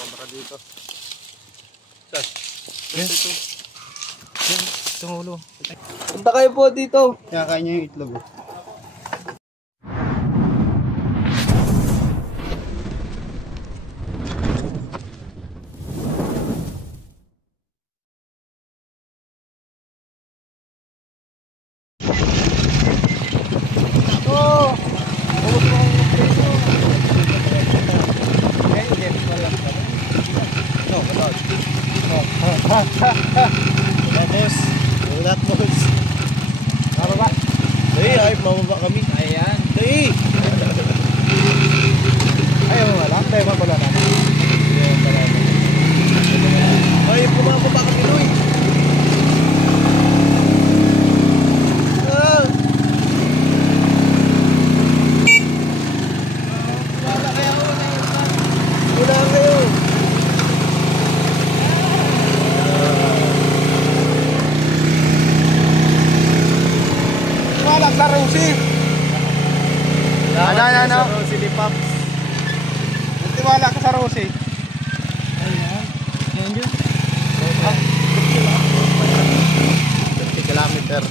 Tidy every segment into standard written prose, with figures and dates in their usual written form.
sobra dito. Tungulo. Punta kayo po dito. Kaya kanya yung itlog. Boss, ulat boss. Mababa. Ay, mababa kami. Ayan. Ay. Ayaw mo lang, tayo mababa na. Ay, bumababa kami doy. Wala kayo. Wala kayo. Sa Rosie. Ano? Rosie ni Pops. Nagtiwala ka sa Rosie. Ayan. Ayan yun. 50 kilometer.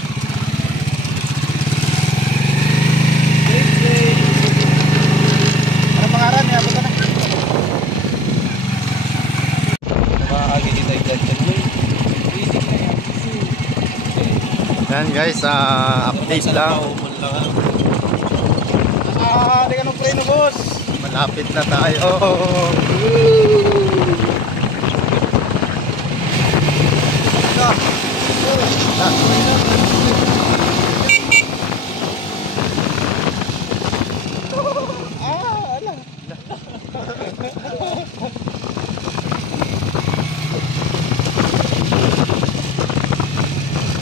Ano pangaran niya? Buta na. Nakakagi dito yung yan guys, update lang. Di ka nung preno boss. Malapit na tayo.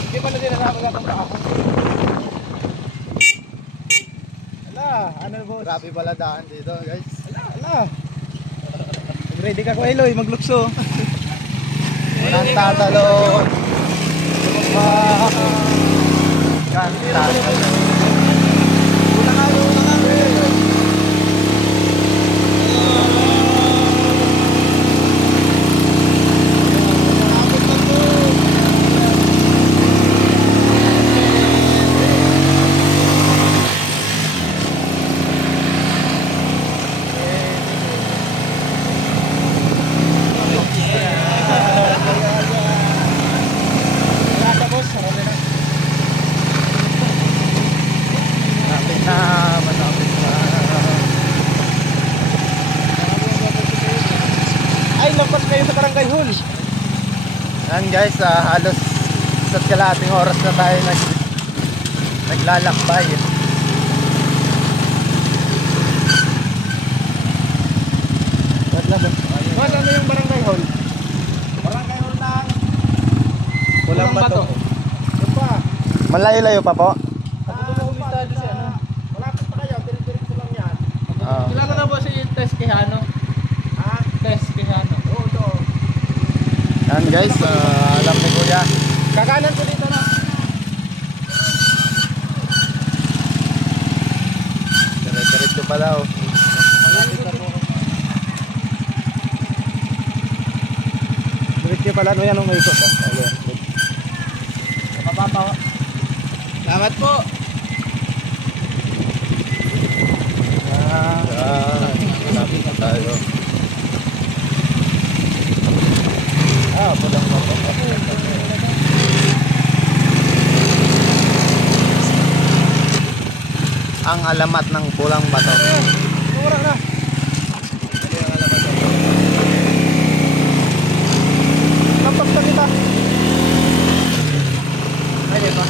Hindi pa na din nakakagatang pa ako. Ano boss? Grabe pala daan dito guys. Ala. Ready ka ko Eloy, maglukso. Walang tatalon. Kanta. Lampas kayo sa Barangay Hall. Yan guys, halos isa't kalahating oras na tayo naglalakbay. Mas ano yung Barangay Hall? Barangay Hall ng Pulang Bato. Malayo-layo pa po? Malapit pa kayo, diretso lang yan. Kilala na ba si Tess Quijano? Tess Quijano. Yan guys, alam ni Kuya. Kakanan ko dito na. Diretso pala oh. Diretso pala, ano yan ang may ikot. Kapapapa. Salamat po. Malapit na tayo. Pulang Bato. Ang alamat ng Pulang Bato. Mura na. Lampas na kita. Ay, di ba?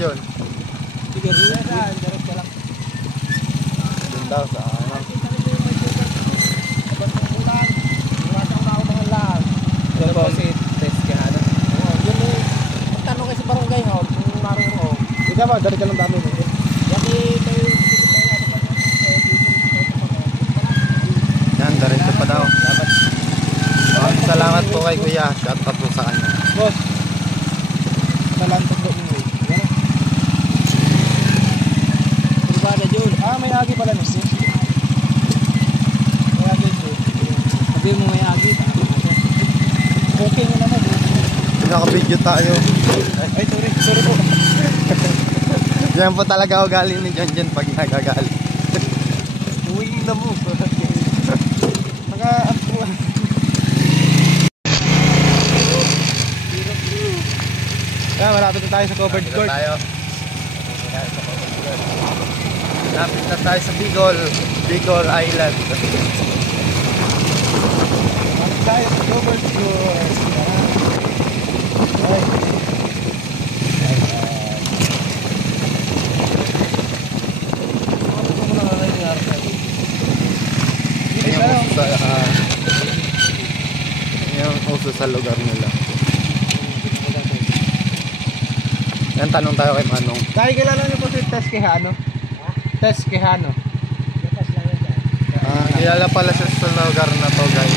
John. Doon daw sa ano. Ito po si Tess Kaya ba, dari ka lang dami. Yan, diretso pa daw. Salamat po kay Kuya. Shout out po sa kanya. Boss, nalantok doon mo. Bada Jun. May agi pala nito. May agi dito. Sabi mo may agi. Okay nga naman. Naka-video tayo. Ay, sorry po. Yan po talaga ugali ni John pag nagagalit. Uwing na mo. Naka-ampuan. Kaya malapit na tayo sa covered court. Malapit na tayo sa Bicol Island. Malapit tayo sa covered court. Ay. Yung uso sa lugar nila. Yan, tanong tayo kay Manong. Kaya kilala niyo po si Tess Quijano? Tess Quijano. Kilala pala siya sa lugar na to, guys.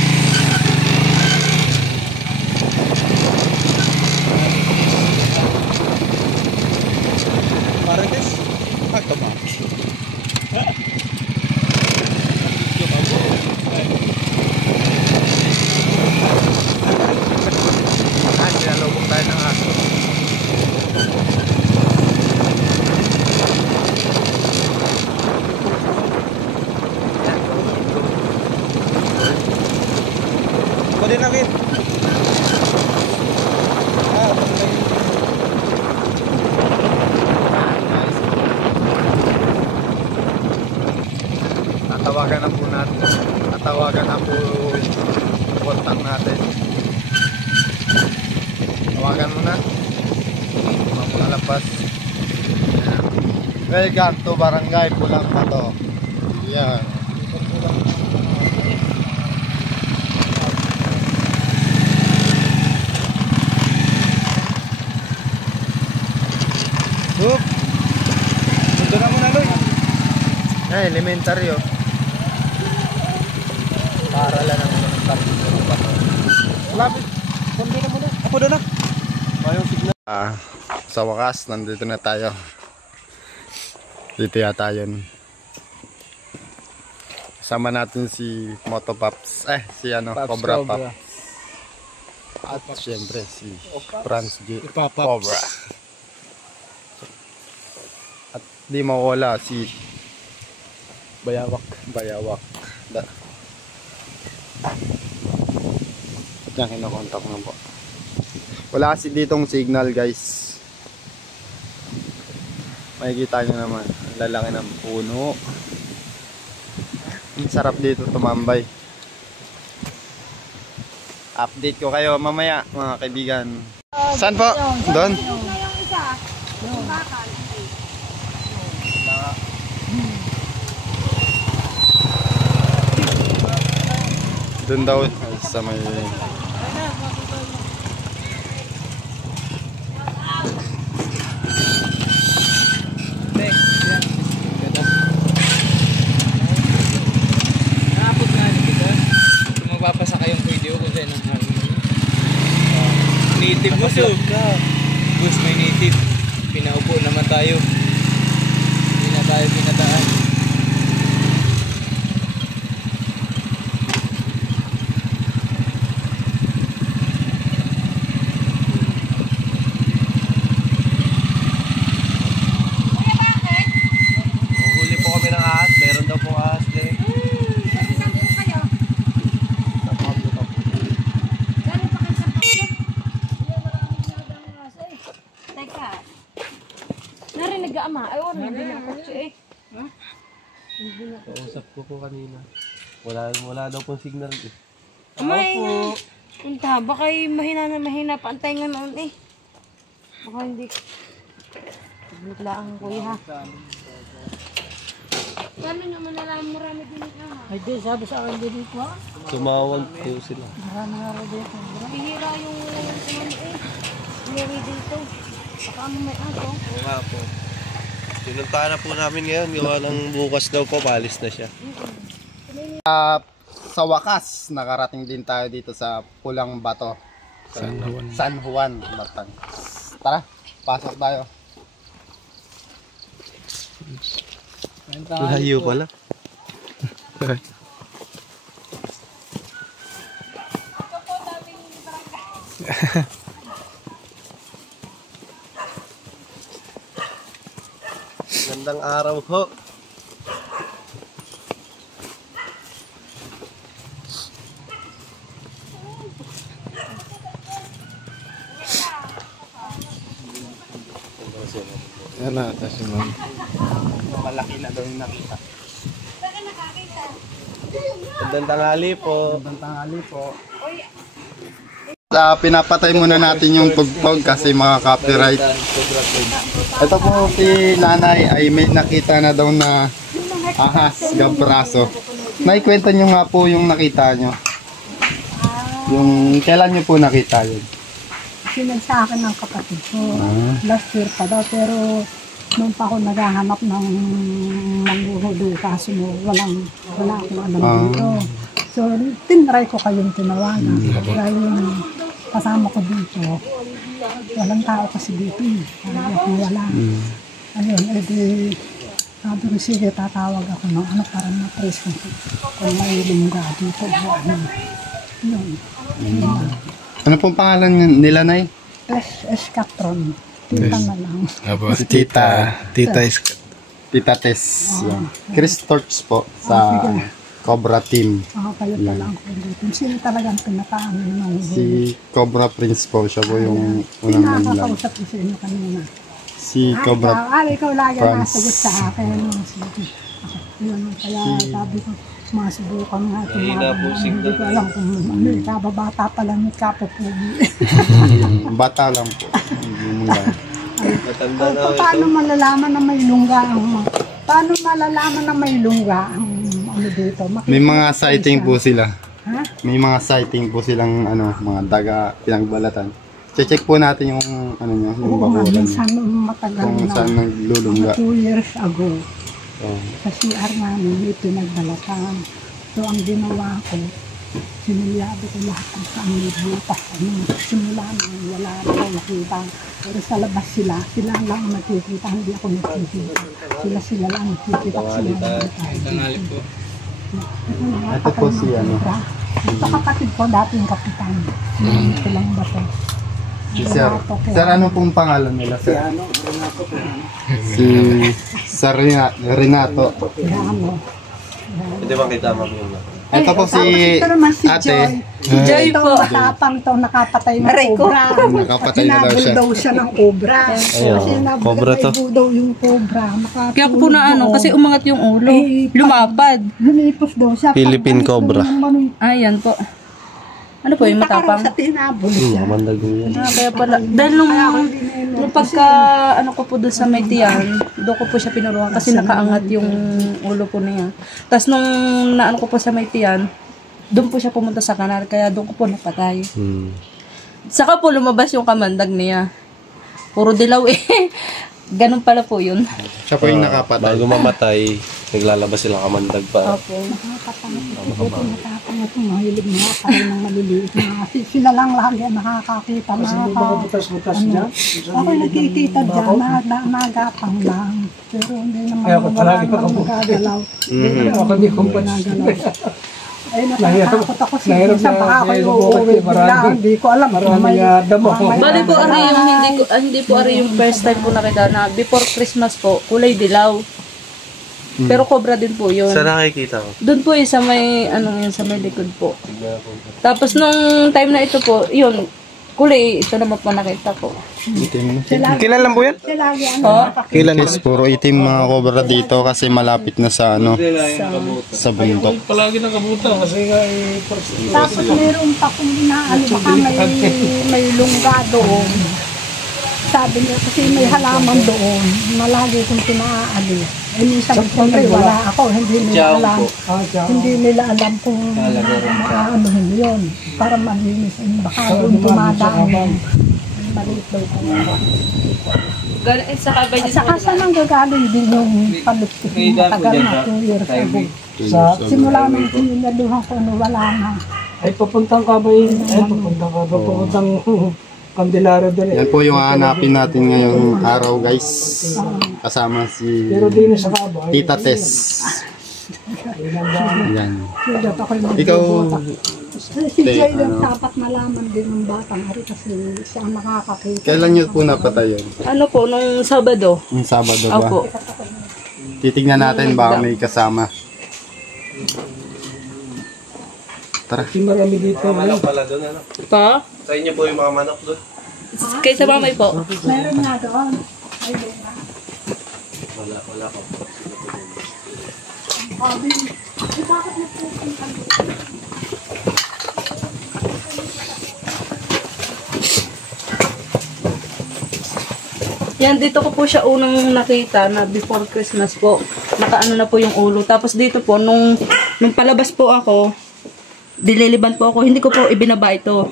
Marites? Ito ba? Sinalubong tayo ng aso. Pwede na, Vin. Tatawagan na po natin. Tatawagan na po yung kontang natin. Tawagan mo na. Mamalapas. Welcome to Barangay Pulang Bato. Yan. Hup. Punto na muna, Loy. Elementary, oh. Paaralan ng elementary. Lapit. Kundi na muna. Ako doon na. Mayong signal. Sa wakas, nandito na tayo. Dito yata yun. Kasama natin si Moto Pops. Si Cobra Pops. At syempre si Franz G. Cobra. At di mawala si Bayawak. Yan, kinakontak na po. Wala kasi ditong signal, guys. Makikita nyo naman, ang lalaki ng puno. Ang sarap dito tumambay. Update ko kayo mamaya, mga kaibigan. Saan po? Doon? Doon daw sa may... Magpapasa kayong video kung saan ang native boss yun. Boss, may native. Pinaupo naman tayo. Hindi na tayo pinataan. Huli po kami ng ahas. Meron daw pong ahas din. Narinig ka, ama. Ay, wala na kotse eh. Kausap ko po kanina. Wala daw pong signal eh. Ama, unta, baka mahina pa ang tainga noon eh. Baka hindi. Bigla ang kuya ha. Paano naman nalaman marami din ito ha? Ay, di, sabi sa akin din ito ha. Sumawag po sila. Marami dito. Pihira yung kumano eh. Hindi dito. Baka mo may aso. Oo nga po. Pinuntahan na po namin ngayon. Gawa ng bukas daw po, balis na siya. Sa wakas, nakarating din tayo dito sa Pulang Bato. San Juan, Batangas. Tara, pasok tayo. Layo pala. Gandang araw ho. Yan na, tapos yung ma'am. Malaki na daw yung nakita. Gandang tanghali po. Magandang tanghali po. Pinapatay muna natin yung tugtog kasi mga copyright. Ito po si nanay ay may nakita na daw na ahas, gabraso. Naikwento nyo nga po yung nakita nyo. Yung kailan nyo po nakita yun? Sinag sa akin ng kapatid ko. Last year pa daw, pero nung pa ako naghahanap ng manghuhudo, kaso wala akong alam dito. So, tinry ko kayong tinawagan. Dahil yung kasama ko dito, walang tao kasi dito. Sabi ko wala. Ayun, edi sabi ko, sige, tatawag ako ng ano, parang na-trace kung may lingga dito. Yun. Ano pong pangalan nila, Nay? Escatron. Tita na lang. Si Tita Tita Tess. Yan. Chris Torch po sa Cobra Team. Kayo pala ang kulitin. Sino talagang pinataamin ng Si Cobra Prince po. Siya po yung unang naglag. nakakausap ko sa inyo kanina. Si Cobra Ikaw lagi France. nasagot sa akin. Sige. Yun, kaya sabi ko, masubukan nga tumawag. Hindi ko alam kung ano, kababata pa lang yung kapapugi. Bata lang po. Hindi mo lang. Matanda na Paano malalaman na may lungga ang paano malalaman na may lungga ang ano dito? May mga sighting po sila. Ha? May mga sighting po silang ano, mga daga pinagbalatan. Check po natin yung ano niya, yung Oo nga, bakuran. minsan matagal Kung na. saan naglulungga. Mga 2 years ago. Oh. Sa CR namin, may pinagbalatan. So, ang ginawa ko, sinulyado ko lahat ng saan may butas. Simula nang wala ako nakita. Pero sa labas sila lang ang nakikita, hindi ako nakikita. Sila lang nakikita. tanghali po. Ito po si ano. Ito kapatid ko, dating kapitan. Ito lang ba ito? Sir, sir, ano pong pangalan nila, sir? Si Sir Renato. Ano? Pwede bang kita mamaya? Ito po si Ito naman si Joy. ate. Si Joy po. Matapang to, nakapatay ng cobra. Nakapatay na daw Hinabol siya. daw siya ng cobra. Kasi cobra to. nabulay daw yung cobra. Kaya ko po na ano, kasi umangat yung ulo. Lumapad. Lumipos daw siya. Philippine Pagbalik cobra. daw ng manong- Ayan po. Ano po yung matapang? Sa tinabol siya. Kamandag yan. Kaya pala, dahil nung pagka, ano ko po doon sa may tiyan, doon ko po siya pinuruan kasi nakaangat yung ulo po niya. Tapos nung naano ko po sa may tiyan, doon po siya pumunta sa kanar, kaya doon ko po napatay. Saka po lumabas yung kamandag niya. Puro dilaw eh. Ganun pala po yun. Siya po yung nakapatay. Bago mamatay, naglalabas sila kamandag pa. Opo. Nakakapangat yung mahilig mga kayo ng maliliit. Sila lang lagi ang nakakakita. Ako nakikita dyan, nagapang lang. Pero hindi naman wala naman magagalaw. Ako hindi ko panagalaw. Ay, natatakot ako sa baka kayo uuwi bigla. Hindi ko alam. Bali po ari yung hindi po ari yung first time po nakita na before Christmas po, kulay dilaw. Pero cobra din po yun. Saan nakikita ko? Doon po sa may ano yun, sa may likod po. Tapos nung time na ito po, yun, kulay ito naman po nakita ko. Kailan lang po yan? Sila lagi Kailan Yes, puro itim mga cobra dito kasi malapit na sa ano, sa bundok. Palagi nakabuta kasi nga Tapos mayroon pa kung inaano, baka may lungga doon. Sabi niya, kasi may halaman doon, malagi kong pinaalis. Eh, minsan siyempre wala ako, hindi nila alam. Hindi nila alam kung ano yun, para malinis. Baka doon tumadaan. Maliit daw ko. Sa kabay At din saka saan ang gagaling din yung palipit May ng daan po matagal dyan na sa 2 years ago. highway. Simula nang sinilaluhan ko no, wala na. Ay, papuntang Kabay. Ay, papuntang Kabay. Papuntang Candelaria din. Yan po yung hanapin natin ngayong araw guys. Kasama si Pero din sa Kabay. Tita Tess. Yan. Sulat ako yung Ikaw, si Joy ano? dapat malaman din ng batang hari kasi siya ang nakakakita. kailan nyo po napatay yun? Ano po, nung Sabado. Yung Sabado ba? Opo. Titignan natin baka may kasama. Tara. Hindi marami dito. Manok pala doon, ano? Pa? Sa inyo po yung mga manok doon? Kaysa mamay po. Meron nga doon. Ay, doon na. Wala ka po. Sabi, bakit nagpupunta dito? Yan, dito ko po siya unang nakita na before Christmas po. Nakaano na po yung ulo. Tapos dito po, nung palabas po ako, dililiban po ako, hindi ko po ibinaba ito.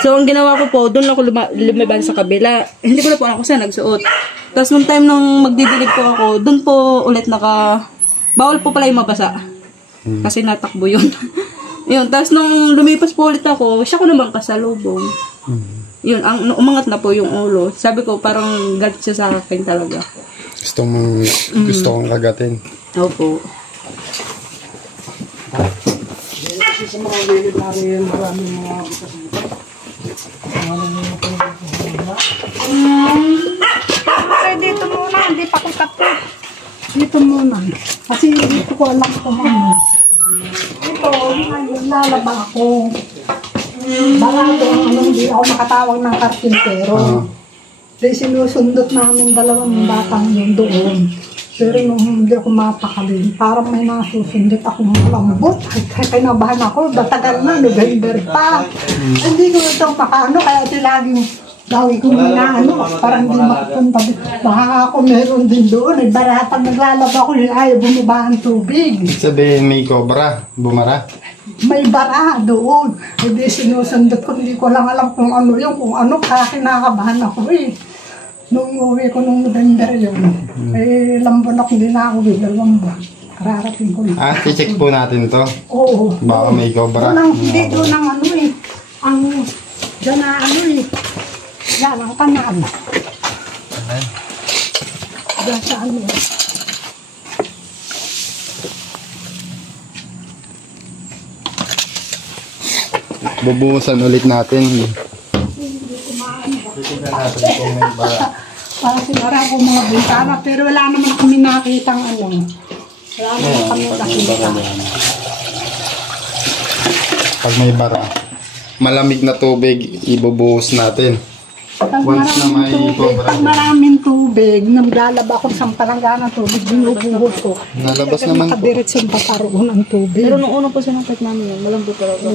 So, ang ginawa ko po, doon ako lumiban sa kabila. Hindi ko na po ako saan nagsuot. Tapos nung time nung magdidilig po ako, doon po ulit bawal po pala yung mabasa. Kasi natakbo yun. Yun, tapos nung lumipas po ulit ako, siya ko naman kasalubong. Yun, umangat na po yung ulo. Sabi ko, parang galit siya sa akin talaga. Gusto kong kagatin. Opo. Kasi sa mga lililari yan, maraming mga bukas dito. Ay, dito muna, hindi pa ko tapos. Dito muna. Kasi hindi ko alam kung ano. Ito, ngayon lalaba ako. Barado ang hindi ako makatawag ng karpintero. Di sinusundot namin dalawang batang yun doon. Pero nung hindi ako mapakalim, parang may nasusundot akong malambot. Ay, kinabahan ako, batagal na, November pa. Hindi ko ito makaano, kaya ito laging dawi ko minaano, parang hindi makapunta. Baka ako meron din doon, ay baratang naglalaba ko, ay bumaba ang tubig. Sabihin may cobra, bumara. May bara doon. Hindi sinusundot ko, hindi ko lang alam kung ano yung kung ano, kaya kinakabahan ako eh. Nung uwi ko nung November yun, eh, lambon ako, hindi na ako dalawang buwan. Kararating ko na. I-check po natin to. Oo. Baka may cobra. Hindi doon ang ano eh. Ang, dyan na ano eh. Yan ang kanal. Dyan sa ano eh. Bubuhusan ulit natin. Titignan natin kung may bara. Para sinara ko mga bintana, pero wala naman kami nakitang ano. Wala naman kami nakita. Pag may bara, malamig na tubig, ibubuhos natin. Pag maraming tubig, naglalaba ako sa palangga ng tubig, binubuhos ko. Nalabas naman po. Makadiretso yung pataroon ng tubig. Pero nung una po sinangkit namin yun, malambot talaga.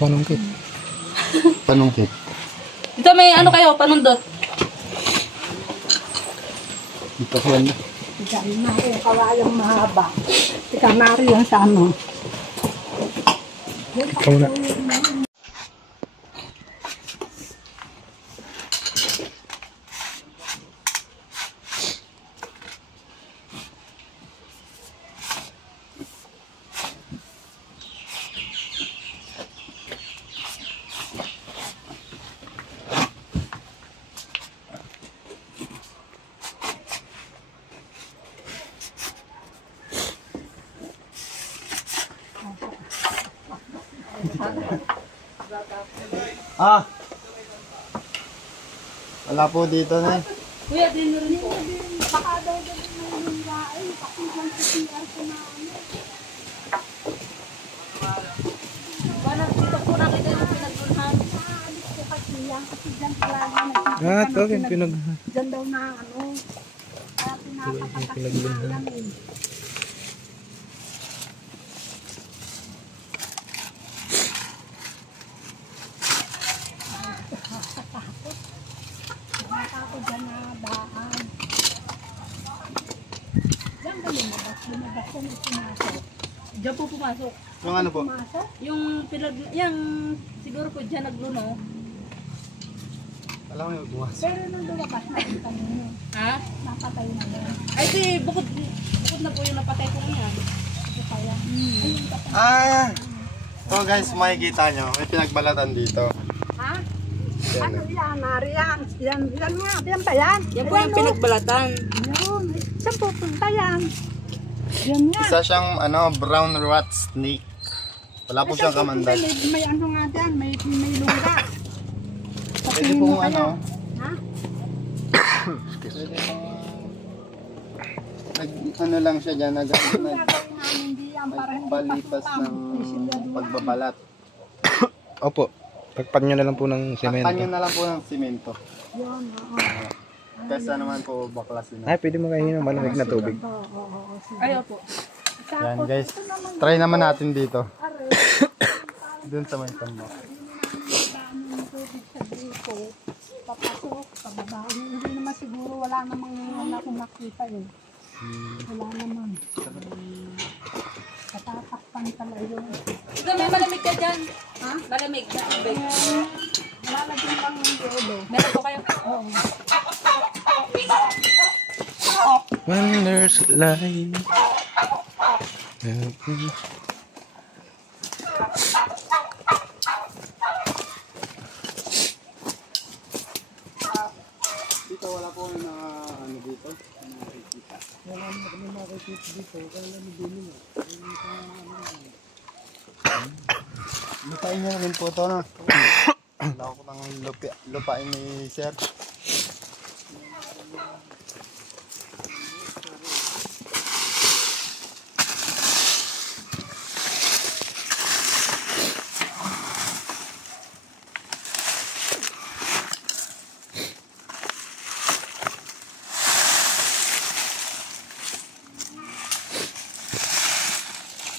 Panungkit. Panungkit. Dito may ano kayo, panundot. Ito ko yan. Diyan na yung kawayang mahaba. Ika nari yan sa ano. Ikaw na. Wala po dito na. Kuya, din po. Okay, Diyan daw na ano. Kaya pinapapatakilan eh. Ako dyan na daan. Diyan ba lumabas? Lumabas yan at pumasok. Diyan po pumasok. Yung ano po? Pumasok? Yung siguro po dyan nagluno. Alam mo yung buwas. Pero nung lumabas, nakita niyo. Ha? Napatay na yun. Ay, di, bukod na po yung napatay ko niya. Hindi kaya. Ayun patay. Ah! So guys, makikita nyo, may pinagbalatan dito. Ha? Ano yan? Mari yan. Yan nga. Yan ba yan? Yan po yung pinagbalatan. Yun. Saan pupunta yan? Yan nga. Isa siyang brown rat snake. Wala po siyang kamandag. May ano nga dyan. May lura. Pwede pong Ha? Nag lang siya dyan, Yung gagawin namin diyan para hindi palipas pasok ng may silyadura. pagbabalat. Opo. Pagpag nyo na lang po ng Takpan nyo na lang po ng simento. Yun, oo. Kaysa naman po baklasin na. Ay, pwede mo kainin ng malamig na tubig. Oo. Ayaw po. Yan guys, try naman natin dito. Doon sa may tambak. Daming tubig sa dito. Papasok, pababa. Hindi naman siguro wala namang akong nakita eh. Wala naman. Katatakpan pala yun. Ikaw, may malamig ka dyan. Ha? Malamig na tubig. Lalagyan lang ng yelo. Meron po kayo? Oo. When there's light. Dito wala po yung dito. Lupain niyo rin po ito, no? Wala ko ng lupain ni Sir.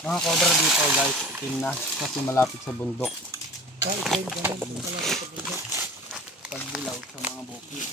Mga cobra dito guys, itim na kasi malapit sa bundok. Pagdilaw sa mga bukid.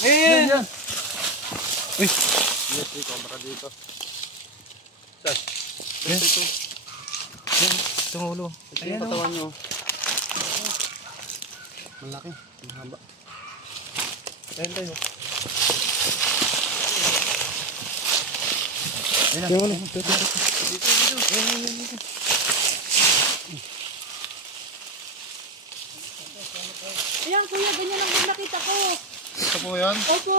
Ayan! Uy! Yes, may cobra dito. Sas. Yes. Ito. Itong ulo. Ito yung katawan nyo. Malaki. Mahaba. Ayan tayo. Ayan na. Yung ulo. Dito. Ayan, kuya, ganyan ang nakita ko. Ito po yun. Opo.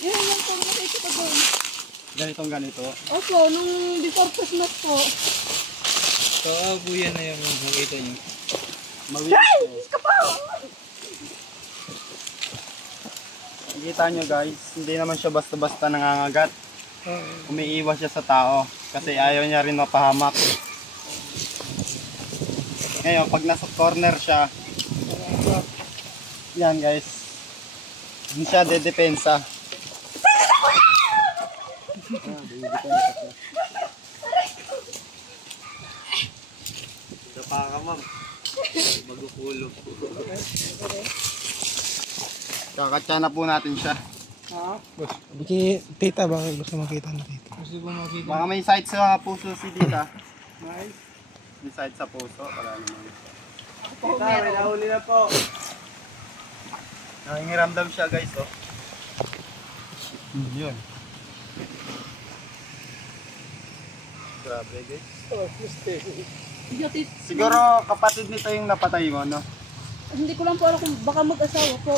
Yan lang po nakita ko doon. Ganito. Opo, nung before Christmas po. So, buyan na yung nakita nyo. Nakikita nyo guys, hindi naman siya basta-basta nangangagat. Umiiwas siya sa tao kasi ayaw niya rin mapahamak. Ngayon, pag nasa corner siya, yan guys, hindi siya dedepensa. Dapa ka, ma'am. Magkukulog. Kakatsa na po natin siya. Boss, biki tita, baka gusto makita na tita. Gusto ko makita. Baka may sight sa puso si Tita. May sight sa puso, wala naman. Tita, may nahuli na po. Nangingiramdam siya guys, oh. Yun. Grabe guys. Siguro kapatid nito yung napatay mo, no? Hindi ko lang po alam kung baka mag-asawa po.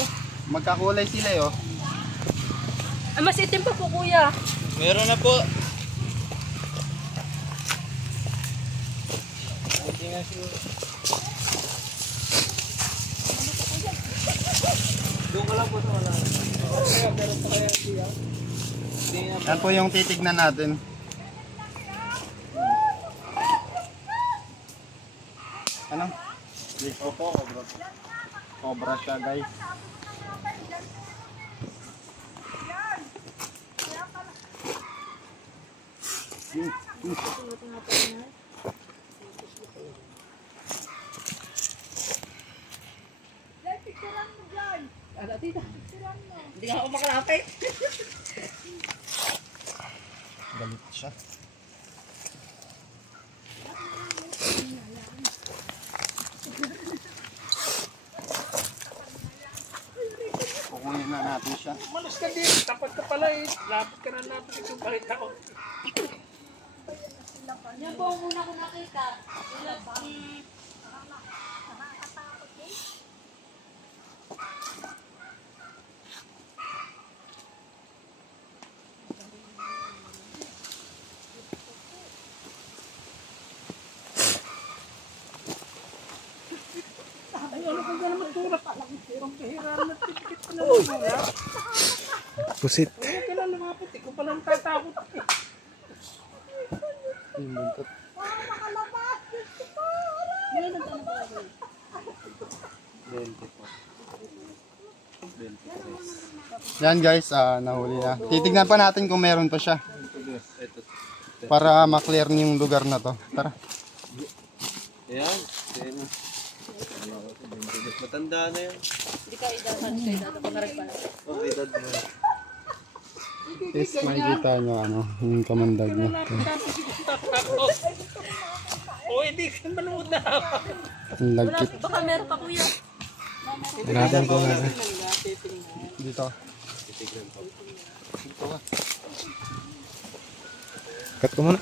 Magkakulay sila, eh, oh. Ay, mas itim pa po kuya. Meron na po. Doon ka lang po sa wala. Yan po yung titignan natin. Ano? Yes, opo, cobra. Cobra siya, guys. Hindi nga ako makalapit. Galit siya. Kukunin na natin siya. Malas ka din. Tapat ka pala eh. Lapit ka na lapit. Ito bakit ako? Yan po ang una ko nakita. Ay, ano kung gano'n magtulak? Ang kahiraan na tipikit ko na magtulak. Pusit. Huwag ka lang lumapit. Ikaw palang tatakot. Yung buntot. Yan guys, nahuli na. Titignan pa natin kung meron pa siya. Para maklear yung lugar na to. Tara. Ayan. Matanda na yan. Hindi ka idahan kayo dito pag naragpan. Oh, edad mo. Yes, makikita nyo yung kamandag niya. O, hindi ka manood na. Ang lagkit. Baka meron pa kuya. Hanapan ko nga. Dito. Cut ko muna.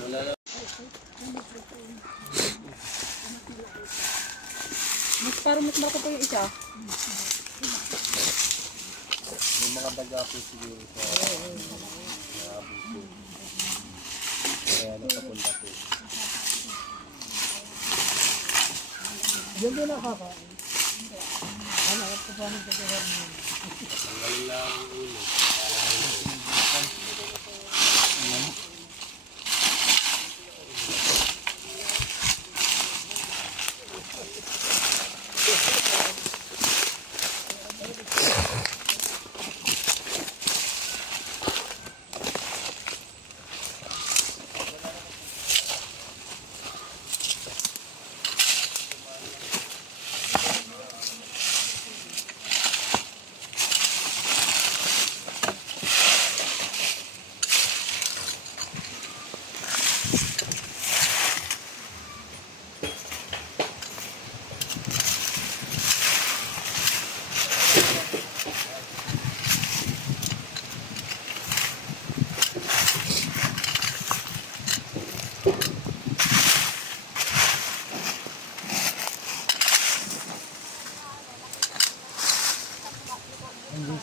Mas parang mas malaki pa yung isa. May mga daga po siguro sa kaya nakapunta po. Diyan din nakakain.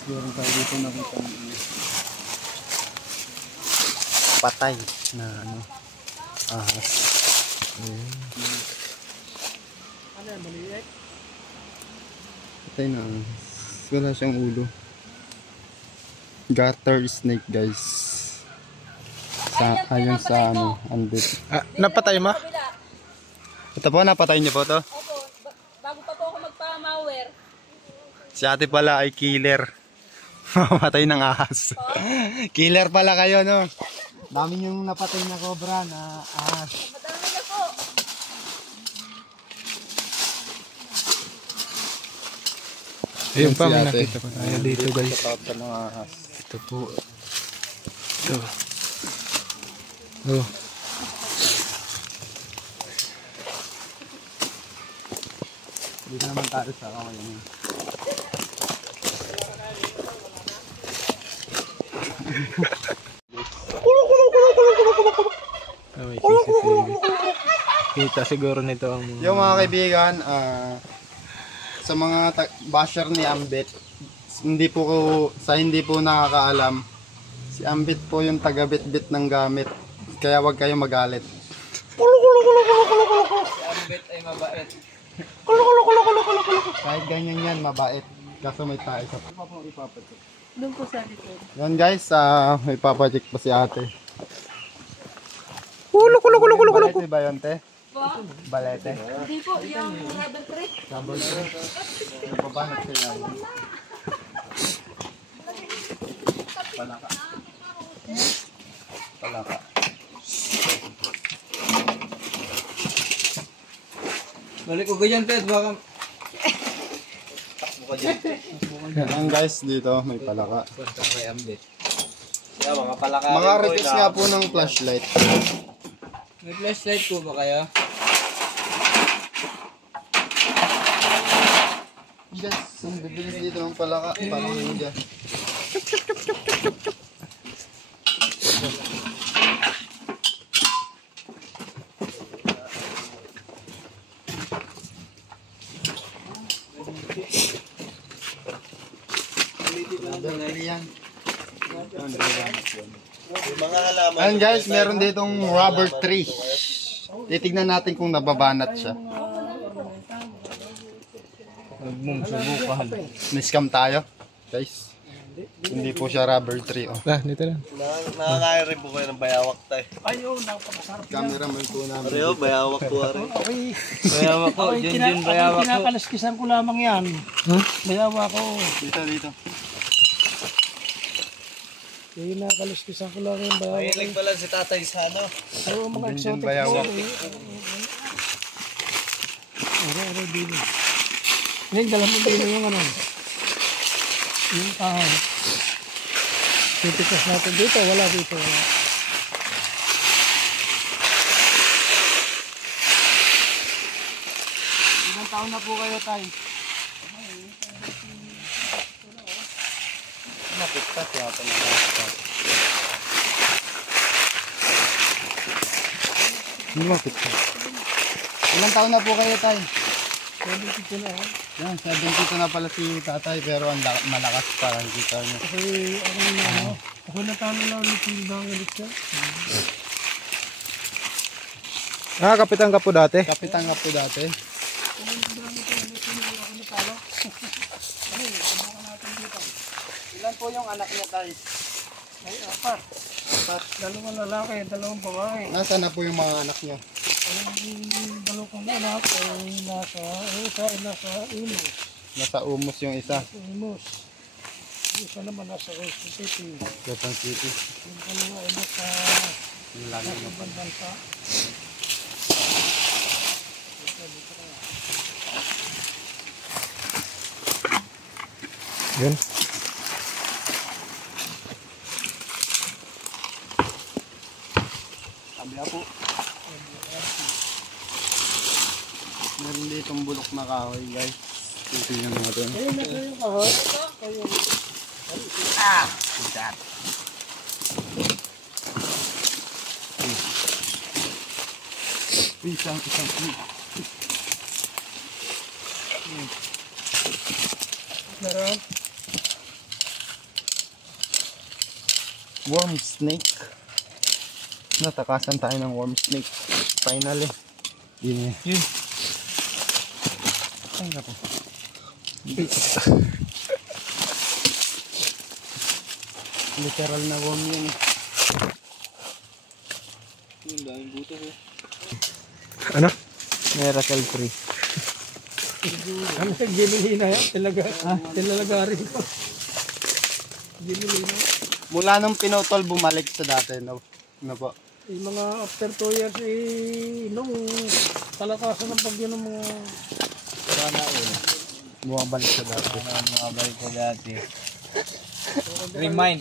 Meron tayo dito nakita ng patay na ahas. Ano yan, maliit? Patay na ahas. Wala siyang ulo. Garter snake guys. Ayon sa ambit. Napatay ma? Ito po, napatay niyo po to. Opo, bago pa po ako magpa-malware. Si ate pala ay killer. Mamatay ng ahas. Killer pala kayo, no? Dami yung napatay na cobra na ahas. Madami na po. Ayun pa, Si may ate. nakita ko tayo dito guys. Takot sa mga ahas. Ito po. Ito. Oh. Dito naman tayo sa kawayan niya. Oh, may CCTV. Kita siguro nito ang Yung mga kaibigan, sa mga basher ni Ambit, hindi po nakakaalam, Si Ambit po yung taga-bit-bit ng gamit. Kaya wag kayo magalit. Si Ambit ay mabait. Kahit ganyan yan, mabait. Kaso may tayo sa... Doon po sa likod. Yan guys, may papacheck pa si ate. Balete ba yun, te? Balete. Hindi po, yung rubber tree. Napabanat sila. Palaka. Palaka. Balik ko ganyan, Pet. Baka... Yan guys, dito may palaka. Basta kay Ambit. Yeah, mga palaka. Mga request nga po ng flashlight. May flashlight po ba kayo? Guys, ang bibilis dito ng palaka. Parang ninja. Mga halaman. Ayan guys, meron ditong rubber tree. Titignan natin kung nababanat siya. Subukan. Niscam tayo, guys. Hindi po siya rubber tree. Oh. Dito lang. Nakakain rin po kayo ng bayawak tayo. Cameraman po namin. Pareho, bayawak po rin. Bayawak ko. Junjun bayawak ko. Kinakalaskisan ko lamang yan. Bayawa ko. Dito. Kinakalaskisan ko lang yung bayawa. Mahilig pala si tatay sa ano. Oo, mga Junjun exotic bayawak. po. Dino. Ngayon, dalam mo dino yung ano. Yung kahoy. Titikas natin dito. Wala dito. Wala. Ilang taon na po kayo, tay? Napit-tat yata na napit-tat. Hindi mapit-tat. Ilang taon na po kayo, tay? 72 na. Yan, 72 na pala si tatay pero ang malakas pa ang kita niya. Kasi ako natalo lang ulit yung ibang ulit siya. Kapitan ka po dati? Kapitan nga po dati. Ilan po yung anak niya, tay? Ay, apat. Dalawang lalaki, dalawang babae. Nasaan na po yung mga anak niya? Ang dalawang anak ay nasa Imus. Nasa Umos yung isa. Imus. Yung isa naman nasa Quezon City. Quezon City. Yung dalawa ay nasa ibang bansa. Yun. Sabi po. Meron ditong bulok na kahoy, guys. Tingnan natin. Ayun na kayo kahoy. Isang. Meron. Worm snake. Natakasan tayo ng worm snake. Finally. Yun. Saan ka po? Literal na worm yun. Yung daming butas eh. Ano? Miracle tree. Ano yung ginulina yan? Tilalagari pa. Ginulina. Mula nung pinutol, bumalik sa dati. No po? Yung mga after 2 years nung kalakasan ng bagyo ng mga Bumabalik sa dati. Bumabalik ko dati. Rewind.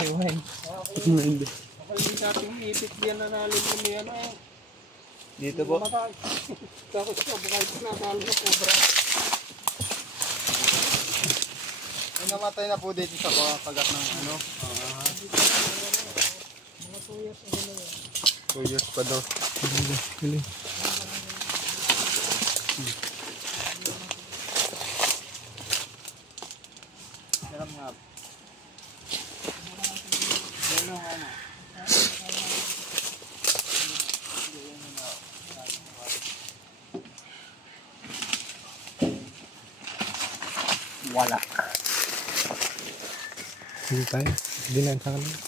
Rewind. ako yung dating ipit diyan na nalimon niya na Dito po. matay. Tapos siya, baka ito na nalo na cobra. Ay, namatay na po dito sa kagat ng ano. Mga 2 years na yan. 2 years pa daw. Wala. Hindi tayo. Dinaan sa kanila.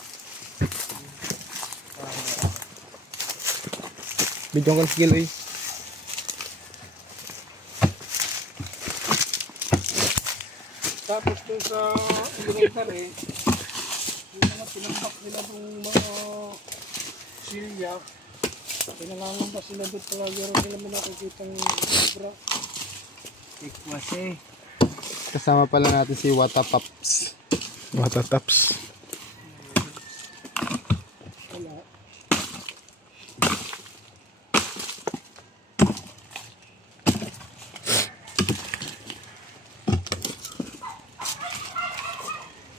Bidyo ko sige, Loy. Tapos dun sa elevator yung mga tinambak nila ng mga silya, pinangangan pa sila doon palagi rin nila may nakikitang sobra. Ikwase. Kasama pala natin si Watapaps. Matataps.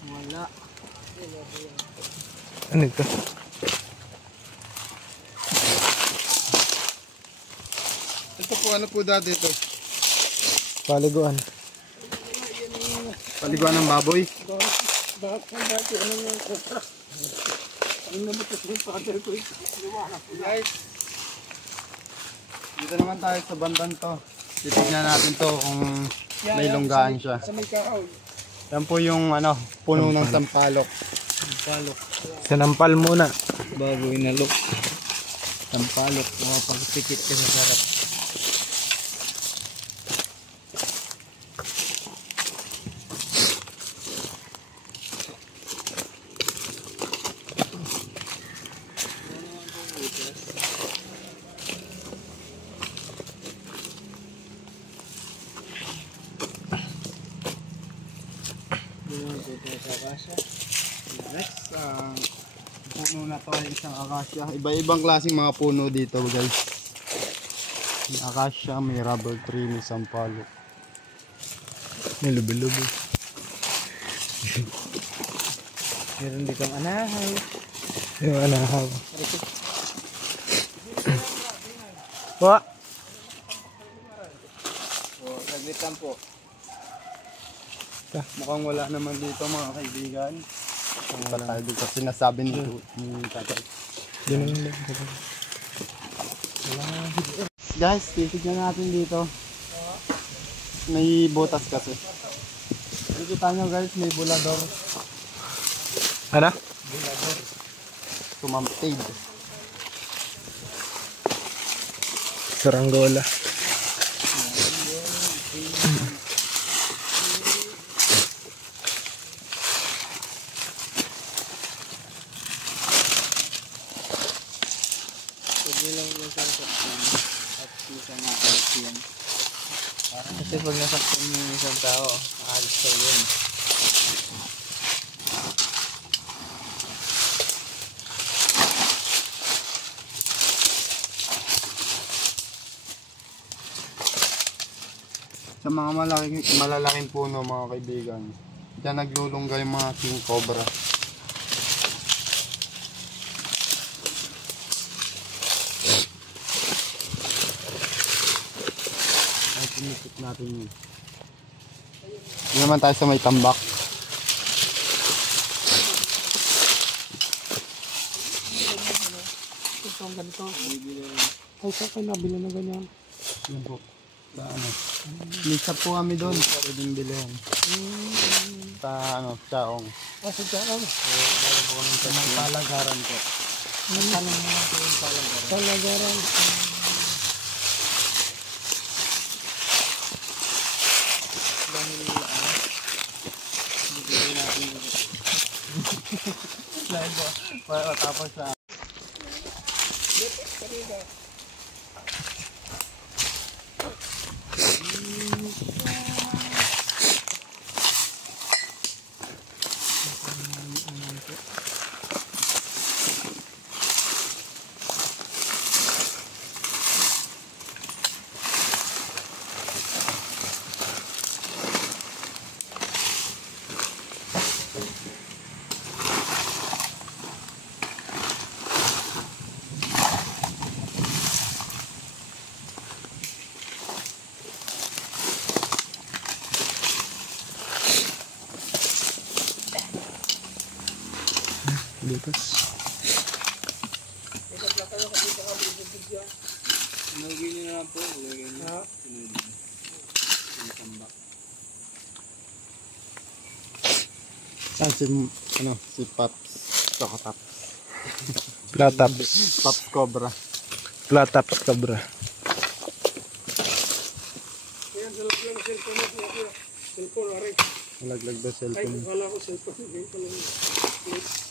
Wala. Ano ito? Ito po, ano po dati ito? Paliguan. Paliguan ng baboy. Bakit kung dati ano yung kontra? Ang namutos yung father ko ito. Guys, dito naman tayo sa bandang to. Titignan natin to kung may lunggaan siya. Sa may kahoy. Yan po yung ano, puno ng sampalok. Sampalok. Sinampal muna. Bago inalok. Sampalok. Makapagpikit ka sa sarap. Next, puno na to ay isang akasya. Iba-ibang klaseng mga puno dito, guys. May akasya, may rubber tree, may sampalok. May lubi-lubi. Meron dito ang anahaw. Yung anahaw. Wa! So, saglitan po. Mukhang wala naman dito mga kaibigan. Wala tayo dito sinasabi ni tatay. Yun yung Guys, titignan natin dito. May butas kasi. Nakikita nyo guys, may bulador. Ano? Tumampid. Saranggola. Kasi pag nasaktan mo yung isang tao, aalis ka yun. Sa mga malalaking puno mga kaibigan, diyan naglulungga yung mga king cobra. Ay, pumisit natin yun. Hindi naman tayo sa may tambak. Ito ang ganito. Ay, sa akin nabili ng ganyan. Yan po. Sa ano. Misa po kami doon. Pwedeng bilhin. Sa ano, Chaong. Ah, sa dyan. Sa mga palagaran po. Palagaran. Tapos sa Butas. Inuwi nyo na lang po. Ilagay nyo. Saan si Pops? Chocotops. Plataps. Pops Cobra. Plataps Cobra. Ayan, sa laglag ng cellphone mo, kuya. Cellphone, ari. Malaglag daw Ay, cellphone. wala ko cellphone. Ganyan pala yun.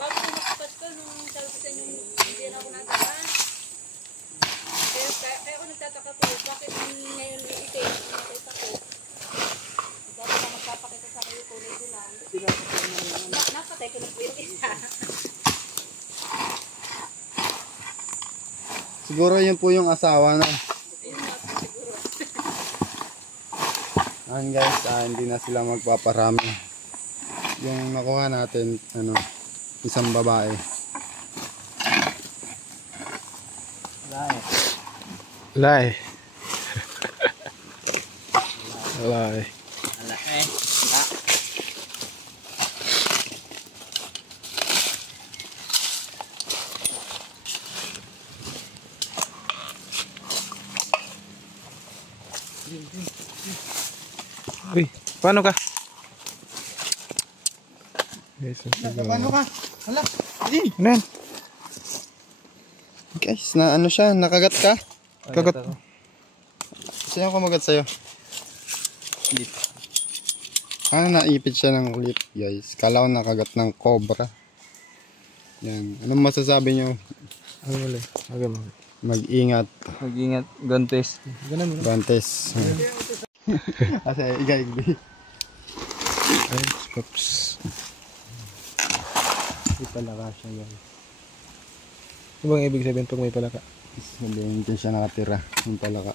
Bago ko magpasko, nung sabi ko sa inyo, hindi na ako nagawa. Kaya ako nagtataka po, bakit ngayon iitin, nakita ko. Sabi na magpapakita sa kayo kulay dilaw. Napatay ko na po yung isa. Siguro yun po yung asawa na. Ayan guys, hindi na sila magpaparami. Yung nakuha natin, isang babae. Lai. Lai. Uy, paano ka? Guys, Paano ka? Hala, hindi. ano yan? Guys, siya, nakagat ka? Kagat. Sino kumagat sa'yo? Clip. Naipit siya ng clip, guys. Kala ko nakagat ng cobra. Yan. Anong masasabi nyo? Ano ulit? Mag-ingat. Mag-ingat. Gontes. Ganun mo. Bantes. Asa, igay. Ay, Pops. May palaka siya, guys. Ano bang ibig sabihin pag may palaka? Sabihin dyan siya nakatira. Yung palaka.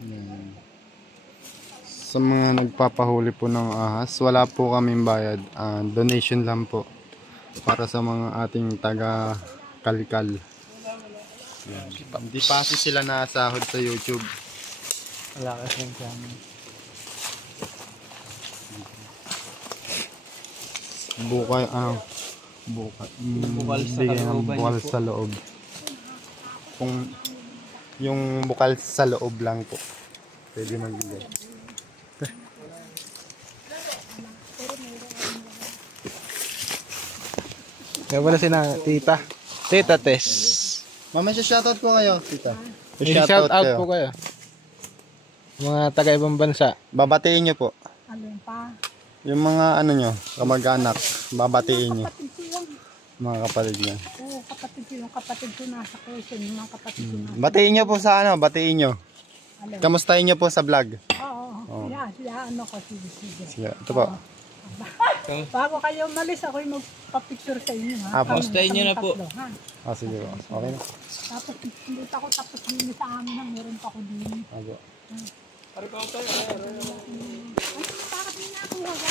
Yan. Sa mga nagpapahuli po ng ahas, wala po kaming bayad. Donation lang po para sa mga ating taga Kalkal. Yan. Hindi pa kasi sila nasahod sa YouTube. Wala kasi yung kami. Bukal Bukal sa bigay ng kalooban bukal niyo po. sa loob. Kung yung bukal sa loob lang po, pwede magbigay. Kaya pala tita. Tita Tess. Mama, shoutout po kayo, tita. Shout out po kayo. Mga taga ibang bansa. Babatiin nyo po. Alin pa? Yung mga nyo, kamag-anak, babatiin nyo. Kapatid ko yan. Mga kapatid nyo. Oo, kapatid ko. Yung kapatid ko nasa Quezon. Yung mga kapatid ko nasa. Batiin nyo po sa batiin nyo. Alin? Kamustahin nyo po sa vlog. Oo. Sila ano ko. Sige. Sige, ito po. Bago kayo umalis, ako yung magpa-picture sa inyo. Ha? Postahin nyo na po. Tatlo, ha? Sige po. Okay na. Tapos dito ako tapos din sa amin na meron pa ako din. Opo. Ay, bakit hindi na ako hawa?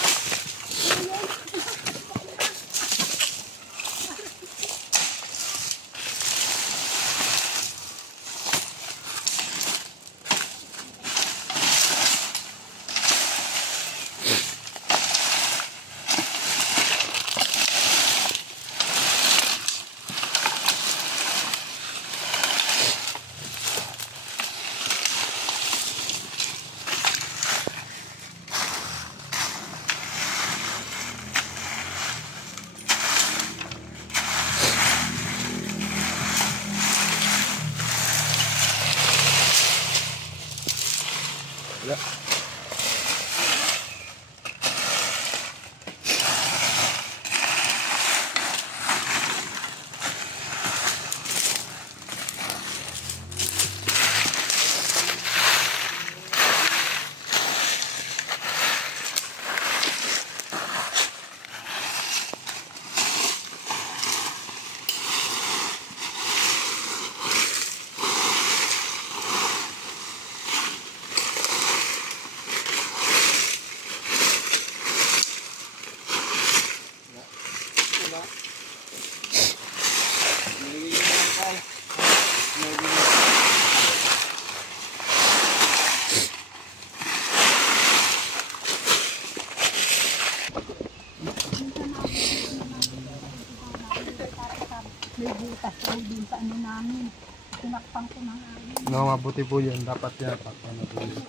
mabuti po yun. Dapat yan. Ano po yun.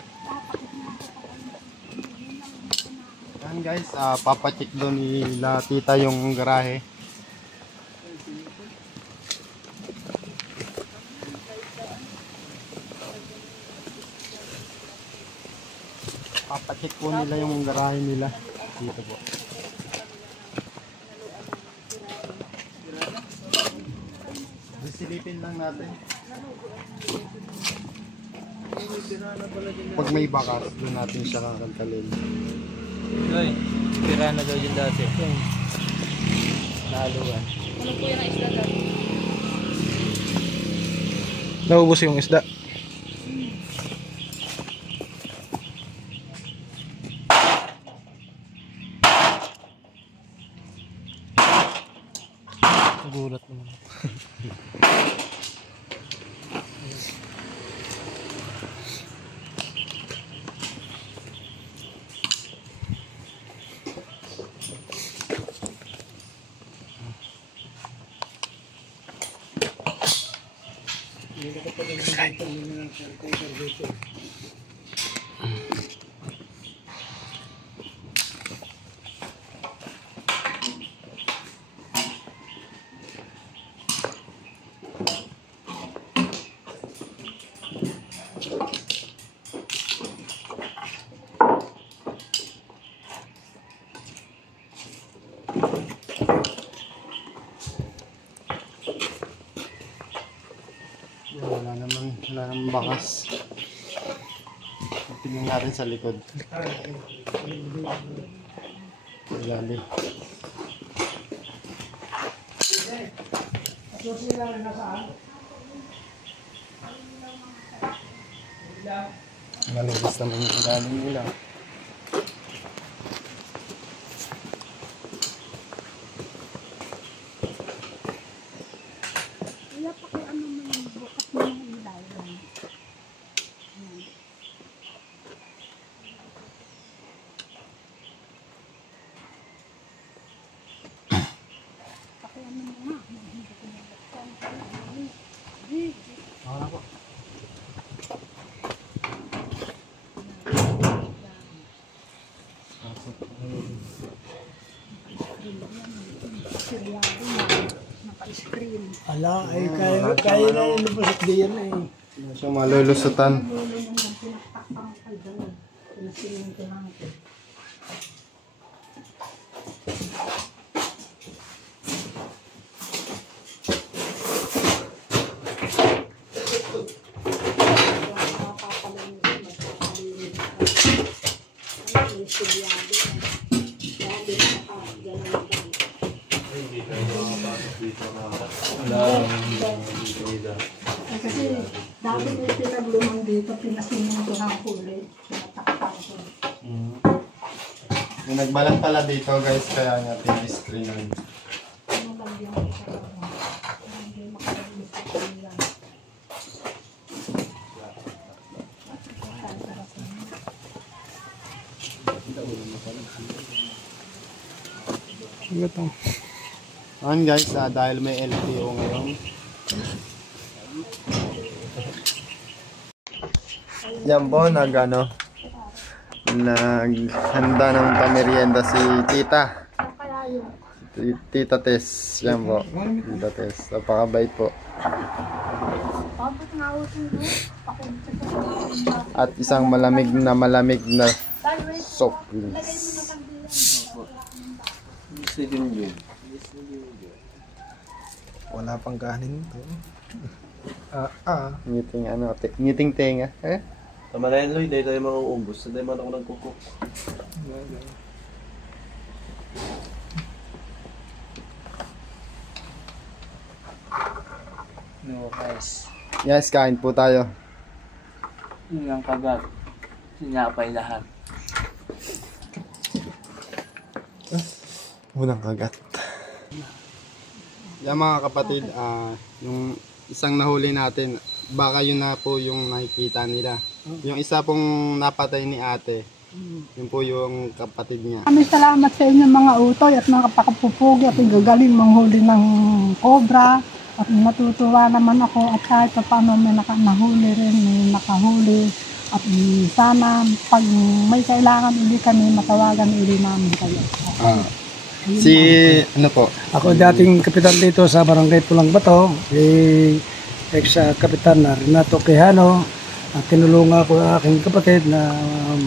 Yan guys, papacheck doon nila tita yung garahe. Papacheck po nila yung garahe nila. Dito po. Silipin lang natin. Pag may bakas, doon natin siya kakantalin. Uy, tira na daw yun dati. Nahaluan. Ano po yan ang isda dati? Naubos yung isda. Nagulat naman. Wala naman bakas. Tingnan natin sa likod. Ilalim. Malinis naman yung ilalim nila. Kaya pakiano mo yung bukas mo yung ilalim. Pakiano mo nga. Hindi ko nabuksan. Naka-screen. Ala, ay kaya na yung lubos diyan eh. Hindi siya malulusutan. Lulungan ng pinaktakang kaldanan. Pinasinin ko lang ito. Kasi dati may pinaglumang dito, pinasinin ko ng huli. Pinatakpan ko. Yung nagbalat pala dito guys, kaya nga pin-screen lang. Ano lang yung isa lang. Hindi makalimutan ko lang. Sige to. Ayan guys, dahil may LTO ngayon. Yan po, naghanda ng pamerienda si Tita. Tita Tess, yan po. Tita Tess, napakabait po. At isang malamig na soft drinks. Wala pang kanin to. Ngiting tenga. Tama na yun, Lloyd. Dahil tayo mga umbos. Dahil man ako nagkukuk. No, guys. Yes, kain po tayo. Yun ang kagat. Sinapay lahat. Unang kagat. Yan mga kapatid, yung isang nahuli natin, baka yun na po yung nakikita nila. Yung isa pong napatay ni ate, yun po yung kapatid niya. Maraming salamat sa inyo mga utoy at mga kapakapupugi at gagaling manghuli ng cobra At natutuwa naman ako at kahit pa paano may nahuli rin, may nakahuli. At sana pag may kailangan uli kami, matawagan uli namin kayo. Si, ano po? Ako dating kapitan dito sa Barangay Pulang Bato, ex-kapitan na Renato Quijano. At tinulungan ko ang aking kapatid na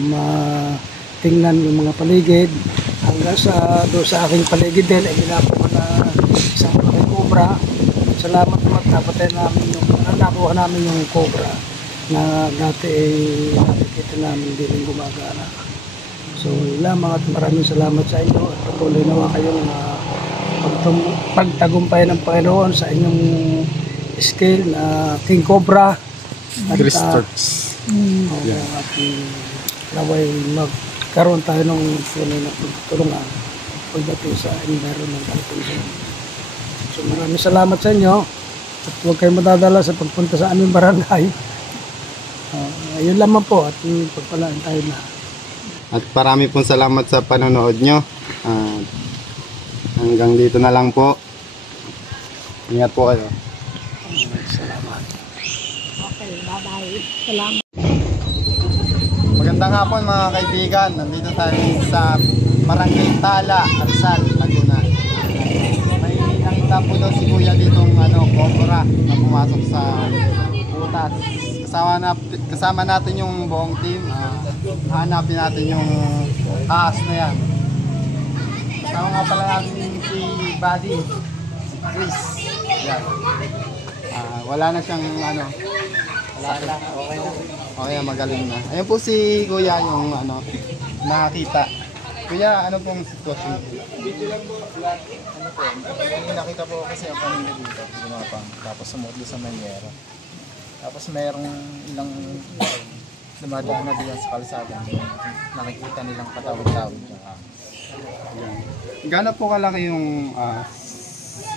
matingnan yung mga paligid. Hanggang doon sa aking paligid din, ay ginapo ko na isang malaking cobra. Salamat naman, nakuha namin yung cobra na dati nakikita namin hindi rin gumagana. So yun lamang at maraming salamat sa inyo at patuloy nawa kayong pagtagumpay ng Panginoon sa inyong skill na King Cobra. At naway magkaroon tayo ng tunay na pagtulungan pagdating sa environmental concern. So maraming salamat sa inyo at huwag kayong madadala sa pagpunta sa aming barangay. Yun lamang po at pagpalaan tayo na. At marami pong salamat sa panonood nyo. Hanggang dito na lang po. Ingat po kayo. Salamat. Okay, bye-bye. Salamat. Magandang hapon mga kaibigan. Nandito tayo sa Barangay Tala, Arzal, Laguna. May nakita po daw si Kuya ditong cobra na pumasok sa butas. Kasama natin yung buong team. Hanapin natin yung ahas na yan. Kasama nga pala natin si Buddy, si Chris. Yan. Wala na siyang okay, magaling na. Ayun po si Kuya yung nakakita. Kuya, ano pong sitwasyon? Video lang po, nakita po kasi ang kanina dito, gumapang, tapos sumudlo sa Mayera. Tapos mayroong ilang dumadaan na diyan sa kalsada, nakikita nilang patawid-tawid. Gaano po kalaki yung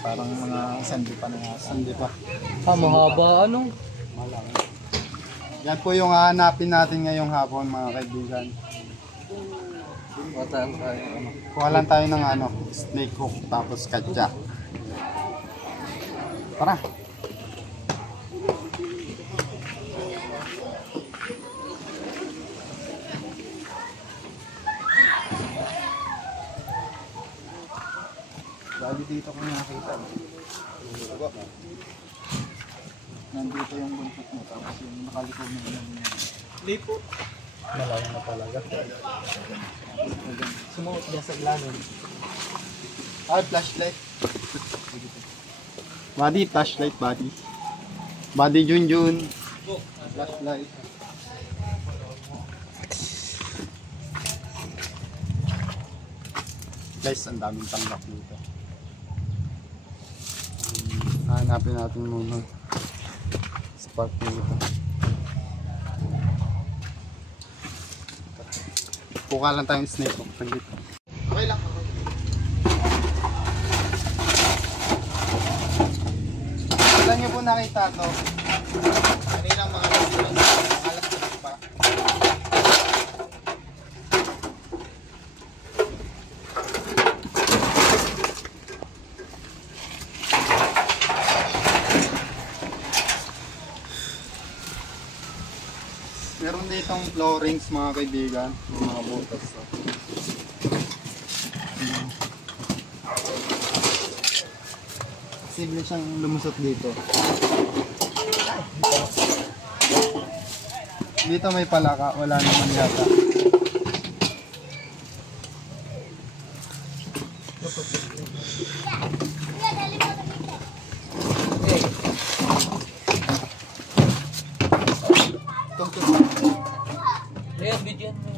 Parang mga sandi pa na nga. sandi pa? Mahaba Malaki. Yan po yung hahanapin natin ngayong hapon mga kaibigan. Kuha lang tayo ng snake hook tapos katsa. Tara! Lagi dito ko nakita. Nandito yung buntot mo, tapos yung nakalikod mo na niya. Lipot? Malayo na talaga. Sumuot niya sa glanon. Flashlight. Buddy, flashlight, buddy. Buddy Junjun. Flashlight. Guys, ang daming tanggap dito. Hanapin natin muna spot dito. Puka lang tayong snake hook dito. Okay lang. Kailan nyo po nakita to? Kanilang mga alas pa. Meron ditong floorings mga kaibigan, mga butas. Posible siyang lumusot dito. Dito may palaka, wala naman yata. Ayan, bigyan mo.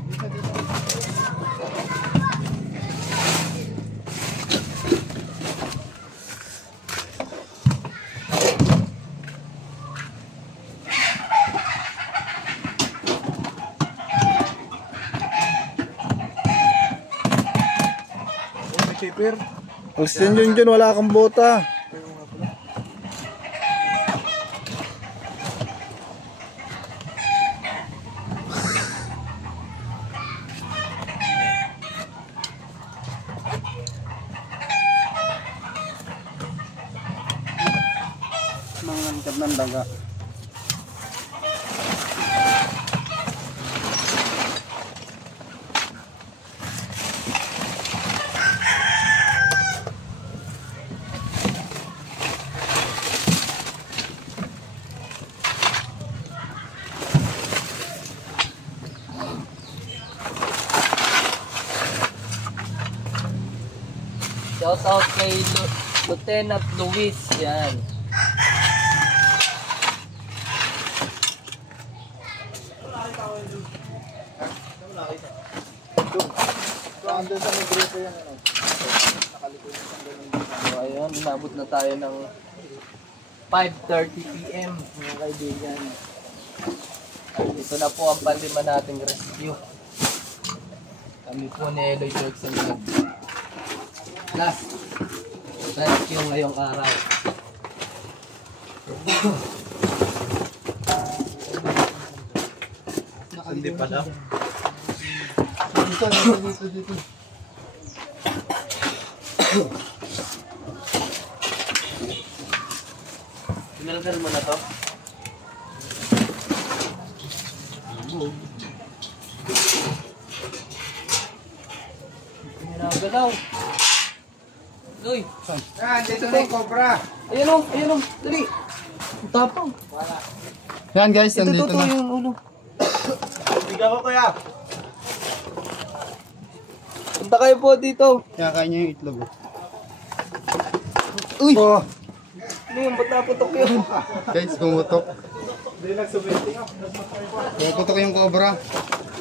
Christian Junjun, wala kang bota. daga. Shout out kay Lieutenant Luis. Yan. Andun sa may grupo yan, ano? Nakalikod yung ganun. So ayun, inabot na tayo ng 5:30 PM mga kaibigan. At ito na po ang panlima nating rescue. Kami po ni Eloy Turks and Love. Last rescue ngayong araw. Hindi pa daw. Dito. Pinalagyan mo na to? Pinagalaw. Uy! Dito na yung cobra. Ayan o! Dali! Ang tapang. Yan guys, Ito nandito na. yung ulo. Bigaw ko kuya. Punta kayo po dito. Kaya kain niya yung itlog. Uy! Oh, Ano yung ba't naputok yun? guys, pumutok. Hindi nagsubiti ka. Pumutok yung cobra.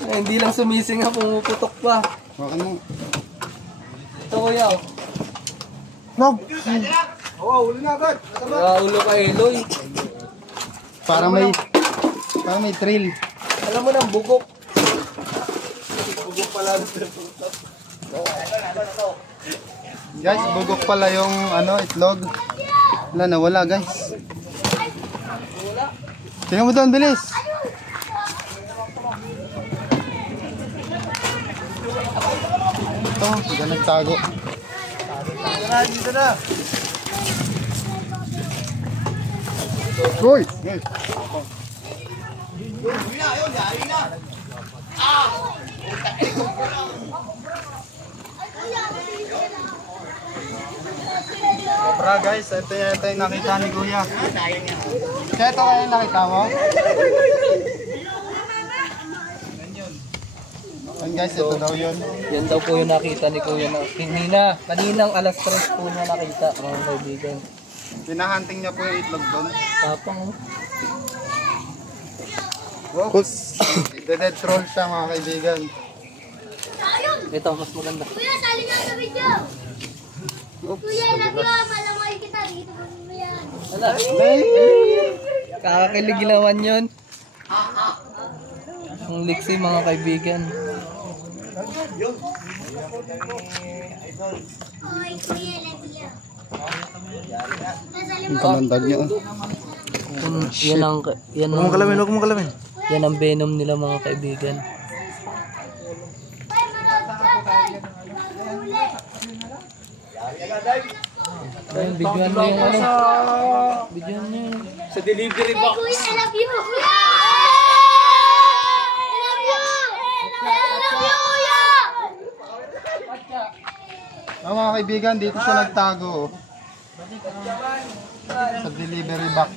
Hindi lang sumising ha, pumuputok pa. Bakit mo? Ito kuya o. Oo, huli na agad. Kaya ulo ka Eloy. Para may trail. Alam mo nang bugok. Guys, bugok pala yung itlog. Wala na, wala guys. Tingnan mo doon, bilis. Ito, diyan nagtago. Dito na. Uy! Cobra guys, ito yung nakita ni Kuya. Kaya ito kaya yung nakita mo? Yan guys, ito daw yun. Yan daw po yung nakita ni Kuya na kaninang alas 3 po niya nakita mga kaibigan. Pinahunting niya po yung itlog doon. Tapang oh. Dead troll siya mga kaibigan. Ito mas maganda. Kuya, sali nga sa video. Kuya, love you. Malamay kita dito. Kuya. Wala. Kakakilig naman yun. Ang liksi mga kaibigan. Oy, kuya, love you. Ang kamandag niya. Yan ang yan ang venom nila mga kaibigan. Ayun, bigyan mo yung ano. Bigyan mo yung sa delivery box. Kuya, I love you. Kuya! I love you. I love you, kuya. Mga kaibigan, dito siya nagtago. Sa delivery box.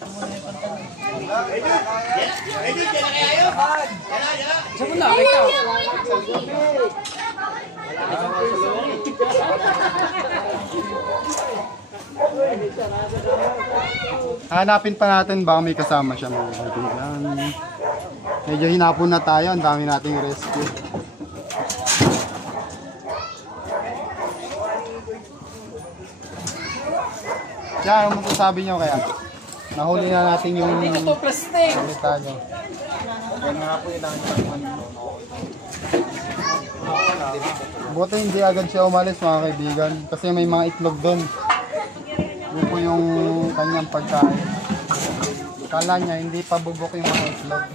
Hanapin pa natin baka may kasama siya mga kaibigan. Medyo hinapon na tayo, ang dami nating rescue. Kaya, ano masasabi nyo kaya? Nahuli na natin yung plastic. salita nyo. Yan nga po yung nakita. Buti hindi agad siya umalis mga kaibigan. Kasi may mga itlog doon. Yun po yung kanyang pagkain. Kala niya hindi pa bubok yung mga itlog.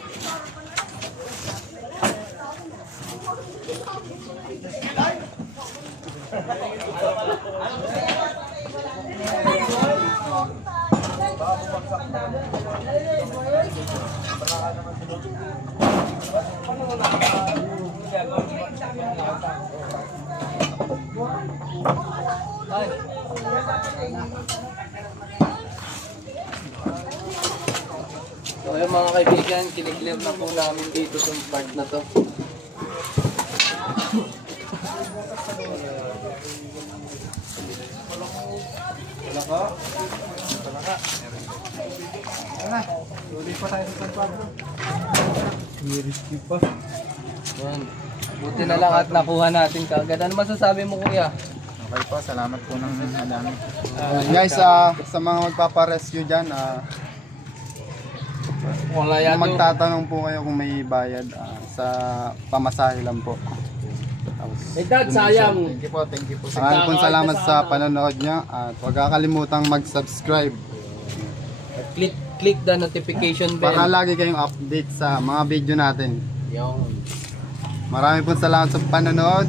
Ay. So ayun mga kaibigan, kiniklear na po namin dito sa part na to. Yan. Buti na lang at nakuha natin kaagad. Ano masasabi mo kuya? Okay po, salamat po ng madami. Guys, sa mga magpaparescue dyan, Wala yan. magtatanong po kayo kung may bayad sa pamasahe lang po. Tapos, Dad, sayang. Thank you po. maraming pong salamat sa panonood nyo at huwag kakalimutang mag-subscribe Click the notification bell. para lagi kayong update sa mga video natin. Yung. Maraming pong salamat sa panonood.